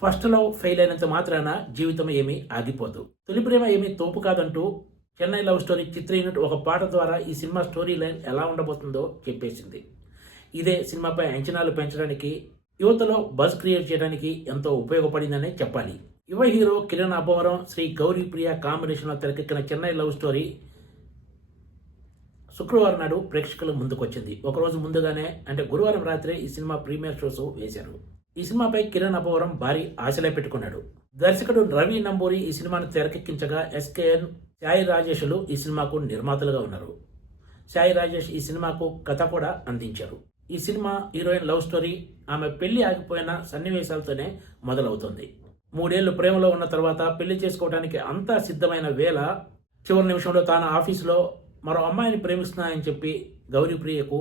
First love fail అయినంత మాత్రాన జీవితం ఏమీ ఆగిపోదు. తొలి ప్రేమ ఏమీ తోపు కాదంటూ చెన్నై లవ్ స్టోరీ చిత్ర యూనిట్ ఒక పాట ద్వారా ఈ సినిమా స్టోరీ లైన్ ఎలా ఉండబోతుందో చెప్పేసింది. ఇదే సినిమాపై అంచనాలు పెంచడానికి, యువతలో బజ్ క్రియేట్ చేయడానికి ఎంతో ఉపయోగపడిందనే చెప్పాలి. యువ హీరో కిరణ్ అబ్బవరం, శ్రీ గౌరీ ప్రియ కాంబినేషన్లో తెరకెక్కిన చెన్నై లవ్ స్టోరీ శుక్రవారం నాడు ప్రేక్షకుల ముందుకొచ్చింది. ఒకరోజు ముందుగానే అంటే గురువారం రాత్రి ఈ సినిమా ప్రీమియర్ షోస్ వేశారు. ఈ సినిమాపై కిరణ్ అబ్బవరం భారీ ఆశలే పెట్టుకున్నాడు. దర్శకుడు రవి నంబూరి ఈ సినిమాను తెరకెక్కించగా ఎస్కేఎన్, సాయి రాజేష్లు ఈ సినిమాకు నిర్మాతలుగా ఉన్నారు. సాయి రాజేష్ ఈ సినిమాకు కథ కూడా అందించారు. ఈ సినిమా హీరోయిన్ లవ్ స్టోరీ ఆమె పెళ్లి ఆగిపోయిన సన్నివేశాలతోనే మొదలవుతుంది. 3 ఏళ్లు ప్రేమలో ఉన్న తర్వాత పెళ్లి చేసుకోవడానికి అంతా సిద్ధమైన వేళ చివరి నిమిషంలో తాను ఆఫీసులో మరో అమ్మాయిని ప్రేమిస్తున్నానని చెప్పి గౌరీప్రియకు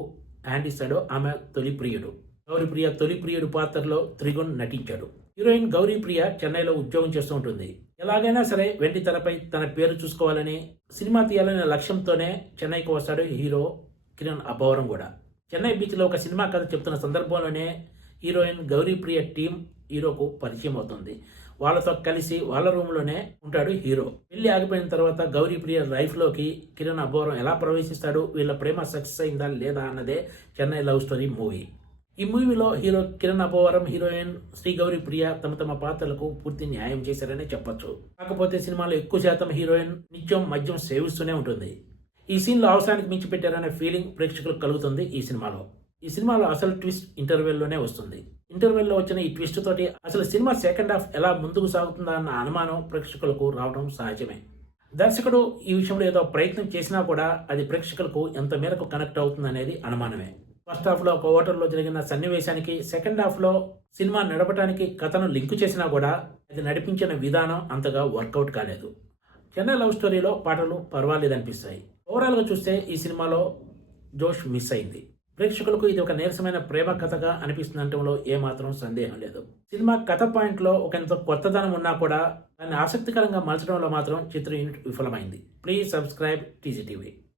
హ్యాండ్ ఇస్తాడు ఆమె తొలి ప్రియుడు. గౌరీప్రియ తొలి ప్రియుడు పాత్రలో త్రిగుణ్ నటించాడు. హీరోయిన్ గౌరీప్రియ చెన్నైలో ఉద్యోగం చేస్తూ ఉంటుంది. ఎలాగైనా సరే వెండి తెరపై తన పేరు చూసుకోవాలని, సినిమా తీయాలనే లక్ష్యంతోనే చెన్నైకి వస్తాడు హీరో కిరణ్ అబ్బవరం కూడా. చెన్నై బీచ్లో ఒక సినిమా కథ చెప్తున్న సందర్భంలోనే హీరోయిన్ గౌరీప్రియ టీం హీరోకు పరిచయం అవుతుంది. వాళ్ళతో కలిసి వాళ్ళ రూమ్లోనే ఉంటాడు హీరో. పెళ్లి ఆగిపోయిన తర్వాత గౌరీప్రియ లైఫ్లోకి కిరణ్ అబ్బవరం ఎలా ప్రవేశిస్తాడు, వీళ్ళ ప్రేమ సక్సెస్ అయిందా లేదా అన్నదే చెన్నై లవ్ స్టోరీ మూవీ. ఈ మూవీలో హీరో కిరణ్ అబ్బవరం, హీరోయిన్ శ్రీ గౌరీప్రియ తమ పాత్రలకు పూర్తి న్యాయం చేశారనే చెప్పొచ్చు. కాకపోతే సినిమాలో ఎక్కువ శాతం హీరోయిన్ నిత్యం మద్యం సేవిస్తూనే ఉంటుంది. ఈ సీన్లో అవసరానికి మించి పెట్టారనే ఫీలింగ్ ప్రేక్షకులకు కలుగుతుంది. ఈ సినిమాలో అసలు ట్విస్ట్ ఇంటర్వెల్లోనే వస్తుంది. ఇంటర్వెల్లో వచ్చిన ఈ ట్విస్ట్ తోటి అసలు సినిమా సెకండ్ హాఫ్ ఎలా ముందుకు సాగుతుందా అన్న అనుమానం ప్రేక్షకులకు రావడం సహజమే. దర్శకుడు ఈ విషయంలో ఏదో ప్రయత్నం చేసినా కూడా అది ప్రేక్షకులకు ఎంత మేరకు కనెక్ట్ అవుతుంది అనేది అనుమానమే. ఫస్ట్ హాఫ్ లో ఒక హోటల్లో జరిగిన సన్నివేశానికి సెకండ్ హాఫ్ లో సినిమా నడపడానికి కథను లింకు చేసినా కూడా అది నడిపించిన విధానం అంతగా వర్కౌట్ కాలేదు. చెన్నై లవ్ స్టోరీలో పాటలు పర్వాలేదనిపిస్తాయి. ఓవరాల్ గా చూస్తే ఈ సినిమాలో జోష్ మిస్ అయింది. ప్రేక్షకులకు ఇది ఒక నీరసమైన ప్రేమ కథగా అనిపిస్తుందంటంలో ఏమాత్రం సందేహం లేదు. సినిమా కథ పాయింట్ లో ఒక ఎంతో కొత్తదనం ఉన్నా కూడా దాన్ని ఆసక్తికరంగా మలచడంలో మాత్రం చిత్ర యూనిట్ విఫలమైంది. Please subscribe TGTV.